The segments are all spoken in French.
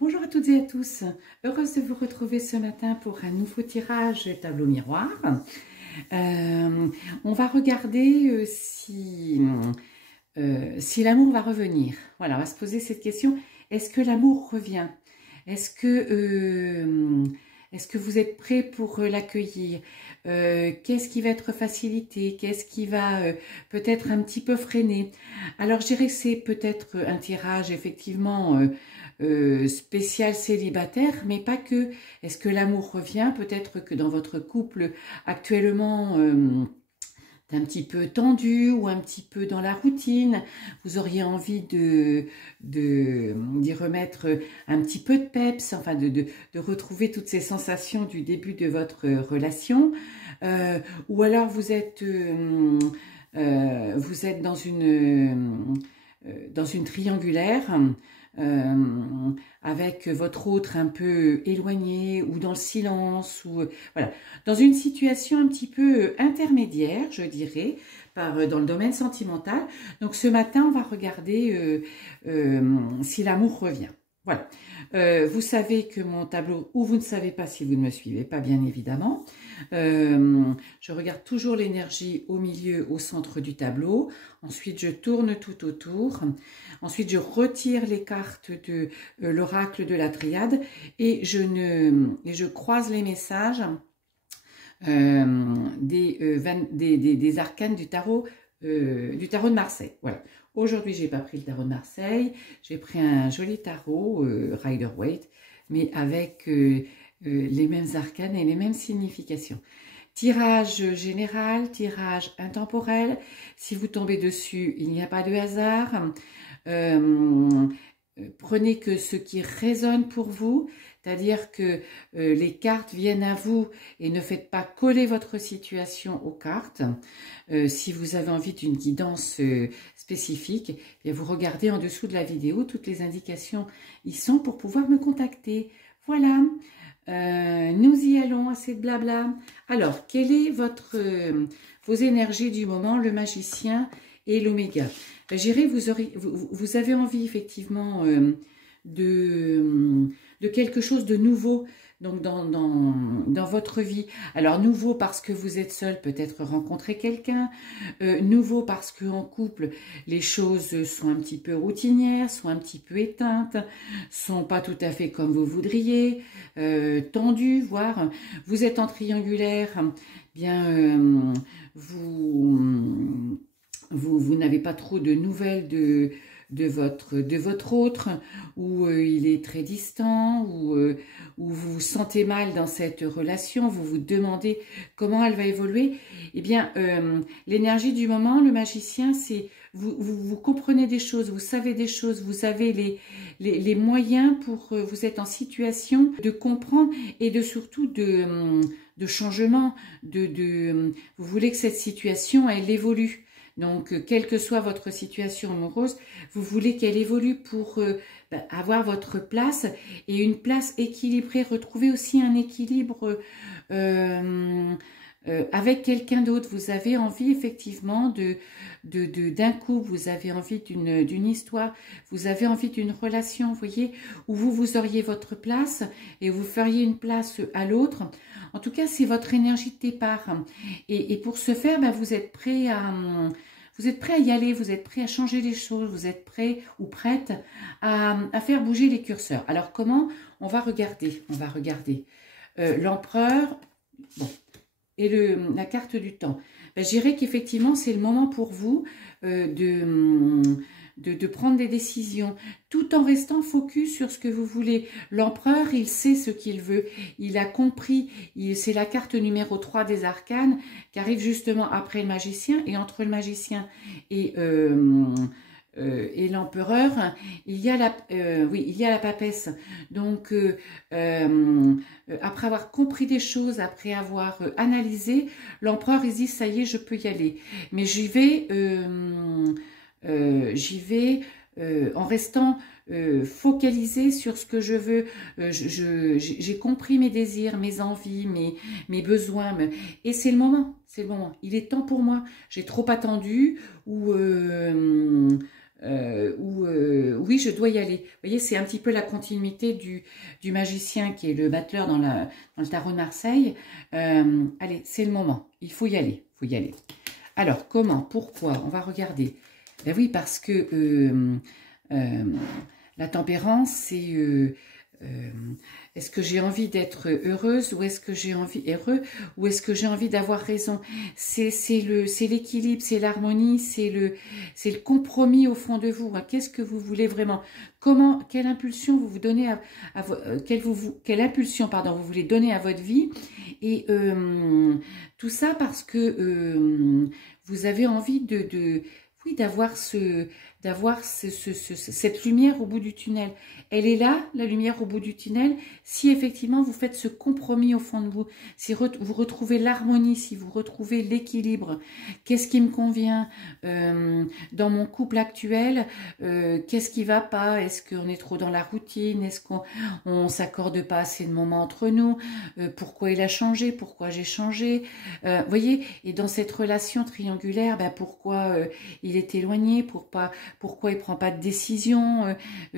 Bonjour à toutes et à tous, heureuse de vous retrouver ce matin pour un nouveau tirage tableau miroir. On va regarder si l'amour va revenir. Voilà, on va se poser cette question, est-ce que l'amour revient? Est-ce que vous êtes prêt pour l'accueillir? Qu'est-ce qui va être facilité? Qu'est-ce qui va peut-être un petit peu freiner? Alors je dirais que c'est peut-être un tirage effectivement spécial célibataire, mais pas que. Est-ce que l'amour revient? Peut-être que dans votre couple actuellement un petit peu tendu ou un petit peu dans la routine, vous auriez envie d'y remettre un petit peu de peps, enfin de retrouver toutes ces sensations du début de votre relation, ou alors vous êtes dans une triangulaire, avec votre autre un peu éloigné ou dans le silence, ou voilà, dans une situation un petit peu intermédiaire, je dirais, dans le domaine sentimental. Donc ce matin, on va regarder si l'amour revient. Voilà. Vous savez que mon tableau, ou vous ne savez pas si vous ne me suivez pas, bien évidemment. Je regarde toujours l'énergie au milieu, au centre du tableau. Ensuite, je tourne tout autour. Ensuite, je retire les cartes de l'oracle de la triade et je croise les messages des arcanes du tarot de Marseille. Voilà. Aujourd'hui, j'ai pas pris le tarot de Marseille, j'ai pris un joli tarot Rider-Waite, mais avec les mêmes arcanes et les mêmes significations. Tirage général, tirage intemporel. Si vous tombez dessus, il n'y a pas de hasard. Prenez que ce qui résonne pour vous, c'est-à-dire que les cartes viennent à vous et ne faites pas coller votre situation aux cartes. Si vous avez envie d'une guidance spécifique, et vous regardez en dessous de la vidéo, toutes les indications y sont pour pouvoir me contacter. Voilà, nous y allons, assez de blabla. Alors, quelle est vos énergies du moment, le magicien et l'oméga? Ben, j'irai, vous avez envie effectivement de quelque chose de nouveau donc dans votre vie. Alors nouveau parce que vous êtes seul, peut-être rencontrer quelqu'un. Nouveau parce qu'en couple, les choses sont un petit peu routinières, sont un petit peu éteintes, sont pas tout à fait comme vous voudriez, tendues, voire vous êtes en triangulaire, bien vous n'avez pas trop de nouvelles de votre autre, ou il est très distant, ou vous vous sentez mal dans cette relation, vous vous demandez comment elle va évoluer. Eh bien, l'énergie du moment, le magicien, c'est vous comprenez des choses, vous savez des choses, vous avez les moyens pour, vous êtes en situation de comprendre et surtout de changement, vous voulez que cette situation, elle évolue. Donc, quelle que soit votre situation amoureuse, vous voulez qu'elle évolue pour avoir votre place et une place équilibrée, retrouver aussi un équilibre avec quelqu'un d'autre. Vous avez envie effectivement d'un couple, vous avez envie d'une histoire, vous avez envie d'une relation, vous voyez, où vous auriez votre place et vous feriez une place à l'autre. En tout cas, c'est votre énergie de départ. Et pour ce faire, ben, vous êtes prêt à y aller, vous êtes prêt à changer les choses, vous êtes prêt ou prête à faire bouger les curseurs. Alors, comment on va regarder? On va regarder l'empereur, bon, et la carte du temps. Ben, je dirais qu'effectivement, c'est le moment pour vous de prendre des décisions, tout en restant focus sur ce que vous voulez. L'empereur, il sait ce qu'il veut, il a compris, c'est la carte numéro 3 des arcanes, qui arrive justement après le magicien, et entre le magicien et l'empereur, il y a la papesse. Donc, après avoir compris des choses, après avoir analysé, l'empereur, il dit, ça y est, je peux y aller. Mais j'y vais en restant focalisé sur ce que je veux. J'ai compris mes désirs, mes envies, mes besoins. Et c'est le moment. C'est le moment. Il est temps pour moi. J'ai trop attendu ou oui, je dois y aller. Vous voyez, c'est un petit peu la continuité du magicien qui est le battleur dans le tarot de Marseille. Allez, c'est le moment. Il faut y aller. Il faut y aller. Alors, comment? Pourquoi? On va regarder. Ben oui, parce que la tempérance, c'est... est-ce que j'ai envie d'être heureuse ou est-ce que j'ai envie heureux ou est-ce que j'ai envie d'avoir raison? C'est l'équilibre, c'est l'harmonie, c'est le compromis au fond de vous. Qu'est-ce que vous voulez vraiment? Quelle impulsion vous donnez quelle impulsion pardon vous voulez donner à votre vie? Et tout ça parce que vous avez envie oui, d'avoir cette lumière au bout du tunnel. Elle est là, la lumière au bout du tunnel, si effectivement vous faites ce compromis au fond de vous, si vous retrouvez l'harmonie, si vous retrouvez l'équilibre. Qu'est-ce qui me convient dans mon couple actuel? Qu'est-ce qui va pas? Est-ce qu'on est trop dans la routine? Est-ce qu'on s'accorde pas assez de moments entre nous? Pourquoi il a changé? Pourquoi j'ai changé? Voyez, et dans cette relation triangulaire, ben pourquoi il est éloigné? Pourquoi il prend pas de décision?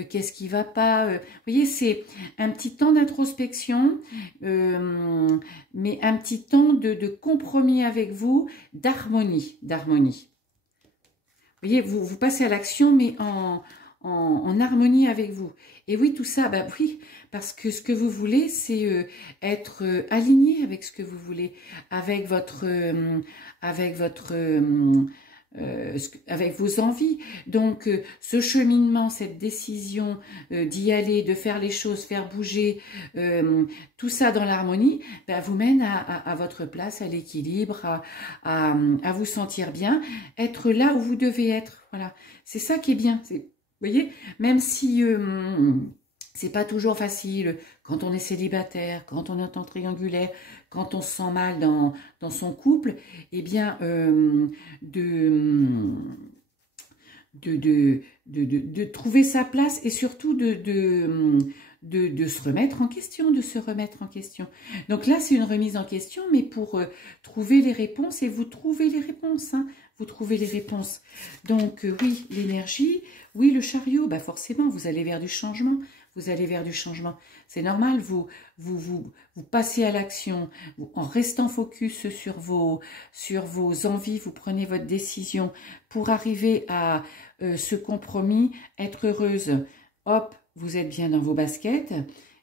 Qu'est-ce qui va pas? Vous voyez, c'est un petit temps d'introspection, mais un petit temps de compromis avec vous, d'harmonie. Vous voyez, vous passez à l'action, mais en harmonie avec vous. Et oui, tout ça, bah oui, parce que ce que vous voulez, c'est être aligné avec ce que vous voulez, avec vos envies. Donc, ce cheminement, cette décision d'y aller, de faire les choses, faire bouger, tout ça dans l'harmonie, ben, vous mène à votre place, à l'équilibre, à vous sentir bien, être là où vous devez être. Voilà, c'est ça qui est bien. Vous voyez, même si c'est pas toujours facile quand on est célibataire, quand on est en triangulaire, quand on se sent mal dans son couple, eh bien, de trouver sa place et surtout de se remettre en question, Donc là, c'est une remise en question, mais pour trouver les réponses, et vous trouvez les réponses, hein, vous trouvez les réponses. Donc oui, l'énergie, oui, le chariot, bah forcément, vous allez vers du changement. Vous allez vers du changement. C'est normal, vous passez à l'action en restant focus sur vos envies, vous prenez votre décision pour arriver à ce compromis, être heureuse. Hop, vous êtes bien dans vos baskets.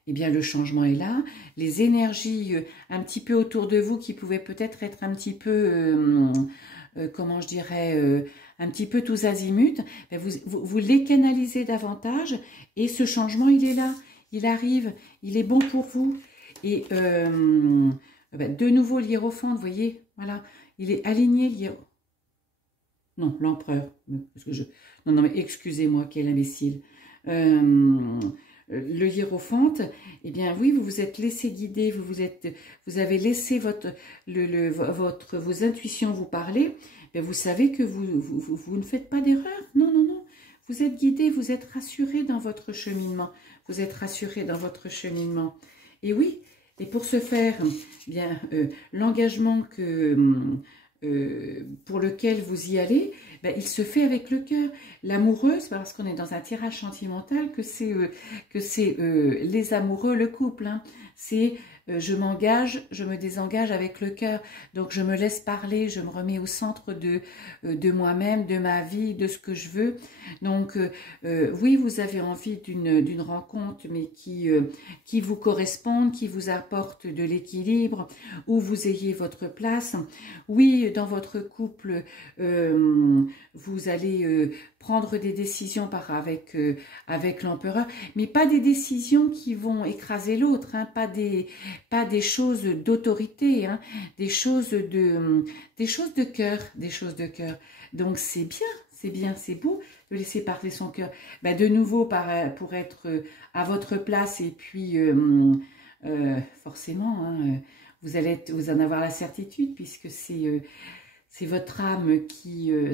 Eh bien, le changement est là. Les énergies un petit peu autour de vous qui pouvaient peut-être être un petit peu, comment je dirais, un petit peu tous azimuts, ben vous les canalisez davantage et ce changement, il est là, il arrive, il est bon pour vous. Et ben de nouveau, l'hiérophante, vous voyez, voilà, il est aligné, non, l'empereur, non, mais excusez-moi, quel imbécile. Le hiérophante, eh bien oui, vous vous êtes laissé guider, vous avez laissé vos intuitions vous parler. Ben vous savez que vous ne faites pas d'erreur. Non, non, non. Vous êtes guidé, vous êtes rassuré dans votre cheminement. Vous êtes rassuré dans votre cheminement. Et oui, et pour ce faire, eh bien l'engagement pour lequel vous y allez, ben, il se fait avec le cœur. L'amoureuse, parce qu'on est dans un tirage sentimental, que c'est les amoureux, le couple. Hein. C'est je m'engage, je me désengage avec le cœur. Donc je me laisse parler, je me remets au centre de moi-même, de ma vie, de ce que je veux. Donc oui, vous avez envie d'une rencontre, mais qui vous corresponde, qui vous apporte de l'équilibre, où vous ayez votre place. Oui, dans votre couple, vous allez prendre des décisions avec l'empereur, mais pas des décisions qui vont écraser l'autre, hein, pas des choses d'autorité, hein, des choses de cœur, Donc c'est bien, c'est beau de laisser parler son cœur. Ben, de nouveau, pour être à votre place, et puis forcément, hein, vous en avoir la certitude, puisque c'est votre âme qui va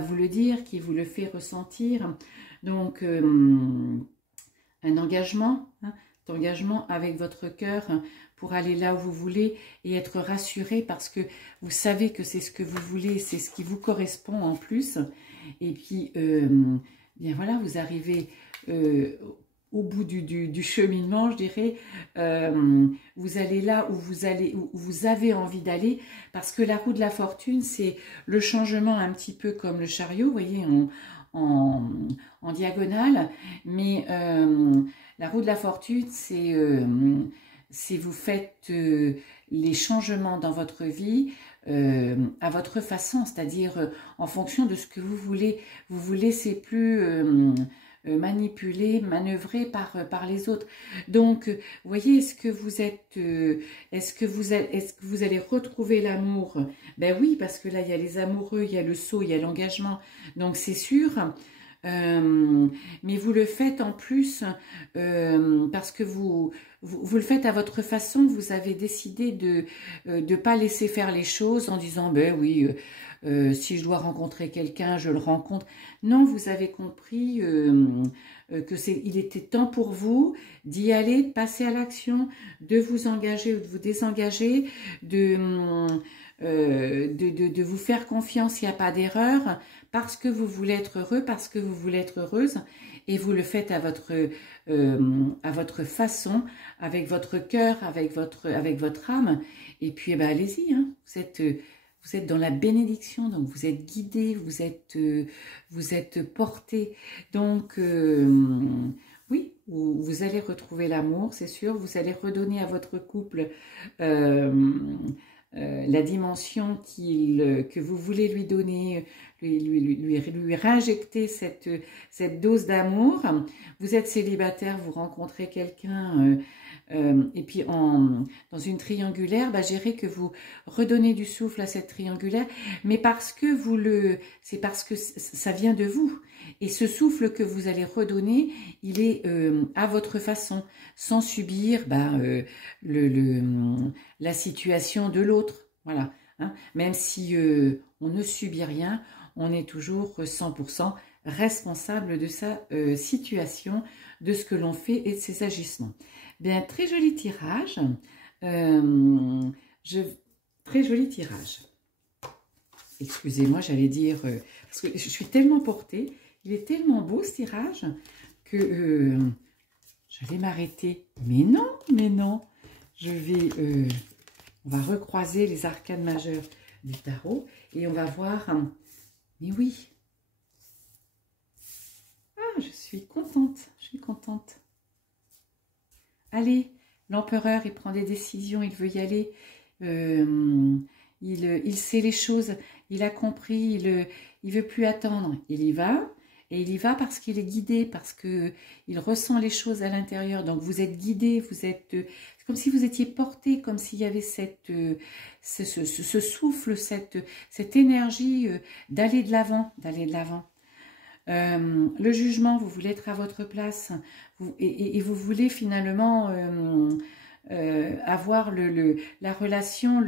vous le dire, qui vous le fait ressentir. Donc un engagement, hein, avec votre cœur pour aller là où vous voulez et être rassuré parce que vous savez que c'est ce que vous voulez, c'est ce qui vous correspond en plus. Et puis, bien voilà, vous arrivez au bout du cheminement, je dirais. Vous allez là où vous avez envie d'aller, parce que la roue de la fortune, c'est le changement un petit peu comme le chariot, vous voyez, en, en diagonale. Mais la roue de la fortune, c'est vous faites les changements dans votre vie à votre façon, c'est-à-dire en fonction de ce que vous voulez. Vous vous laissez plus manipuler, manœuvrer par les autres. Donc, vous voyez, est-ce que vous allez retrouver l'amour? Ben oui, parce que là, il y a les amoureux, il y a le saut, il y a l'engagement. Donc, c'est sûr. Mais vous le faites en plus parce que vous le faites à votre façon. Vous avez décidé de ne pas laisser faire les choses en disant ben oui, si je dois rencontrer quelqu'un, je le rencontre. Non, vous avez compris il était temps pour vous d'y aller, de passer à l'action, de vous engager ou de vous désengager, de vous faire confiance, il n'y a pas d'erreur, parce que vous voulez être heureux, parce que vous voulez être heureuse, et vous le faites à votre façon, avec votre cœur, avec votre âme, et puis ben, allez-y, hein, vous êtes dans la bénédiction, donc vous êtes guidé, vous êtes porté, donc oui, vous allez retrouver l'amour, c'est sûr, vous allez redonner à votre couple la dimension que vous voulez lui donner, lui réinjecter cette dose d'amour. Vous êtes célibataire, vous rencontrez quelqu'un, et puis dans une triangulaire, bah, j'irai que vous redonnez du souffle à cette triangulaire, mais parce que c'est parce que ça vient de vous. Et ce souffle que vous allez redonner, il est à votre façon, sans subir la situation de l'autre. Voilà. Hein. Même si on ne subit rien, on est toujours 100% responsable de sa situation, de ce que l'on fait et de ses agissements. Bien, très joli tirage. Très joli tirage. Excusez-moi, j'allais dire, parce que je suis tellement portée, il est tellement beau ce tirage que j'allais m'arrêter. Mais non, on va recroiser les arcanes majeures du tarot et on va voir, mais oui. Ah, je suis contente. Allez, l'empereur, il prend des décisions, il veut y aller, il sait les choses, il a compris, il veut plus attendre, il y va, et il y va parce qu'il est guidé, parce qu'il ressent les choses à l'intérieur, donc vous êtes guidé, c'est comme si vous étiez porté, comme s'il y avait ce souffle, cette énergie d'aller de l'avant, le jugement, vous voulez être à votre place et vous voulez finalement avoir la relation,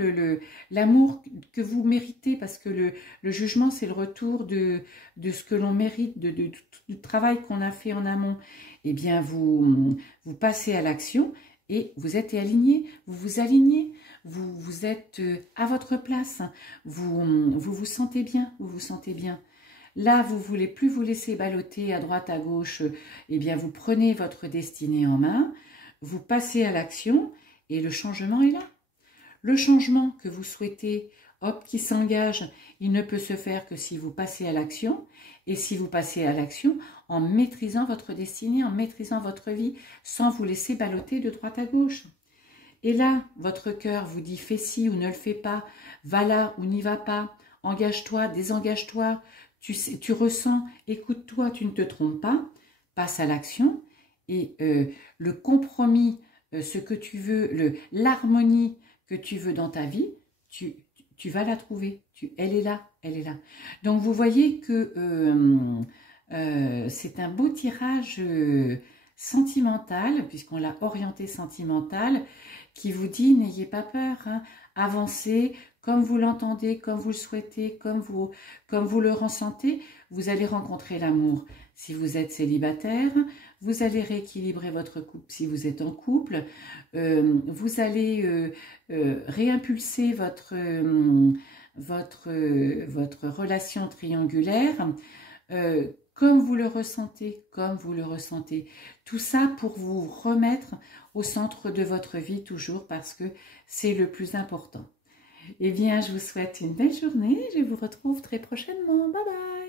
l'amour que vous méritez, parce que le jugement, c'est le retour de ce que l'on mérite, du travail qu'on a fait en amont. Eh bien, vous passez à l'action et vous êtes aligné, vous alignez, vous êtes à votre place, vous sentez bien, Là, vous ne voulez plus vous laisser balloter à droite, à gauche, eh bien, vous prenez votre destinée en main, vous passez à l'action et le changement est là. Le changement que vous souhaitez, hop, qui s'engage, il ne peut se faire que si vous passez à l'action. Et si vous passez à l'action en maîtrisant votre destinée, en maîtrisant votre vie, sans vous laisser balloter de droite à gauche. Et là, votre cœur vous dit fais ci ou ne le fais pas, va là ou n'y va pas, engage-toi, désengage-toi. Tu ressens, écoute-toi, tu ne te trompes pas, passe à l'action et le compromis, ce que tu veux, l'harmonie que tu veux dans ta vie, tu vas la trouver, elle est là. Donc vous voyez que c'est un beau tirage sentimental, puisqu'on l'a orienté sentimental, qui vous dit n'ayez pas peur, hein, avancez, comme vous l'entendez, comme vous le souhaitez, comme vous le ressentez, vous allez rencontrer l'amour. Si vous êtes célibataire, vous allez rééquilibrer votre couple si vous êtes en couple, vous allez réimpulser votre relation triangulaire, comme vous le ressentez, comme vous le ressentez. Tout ça pour vous remettre au centre de votre vie toujours parce que c'est le plus important. Eh bien, je vous souhaite une belle journée. Je vous retrouve très prochainement. Bye bye!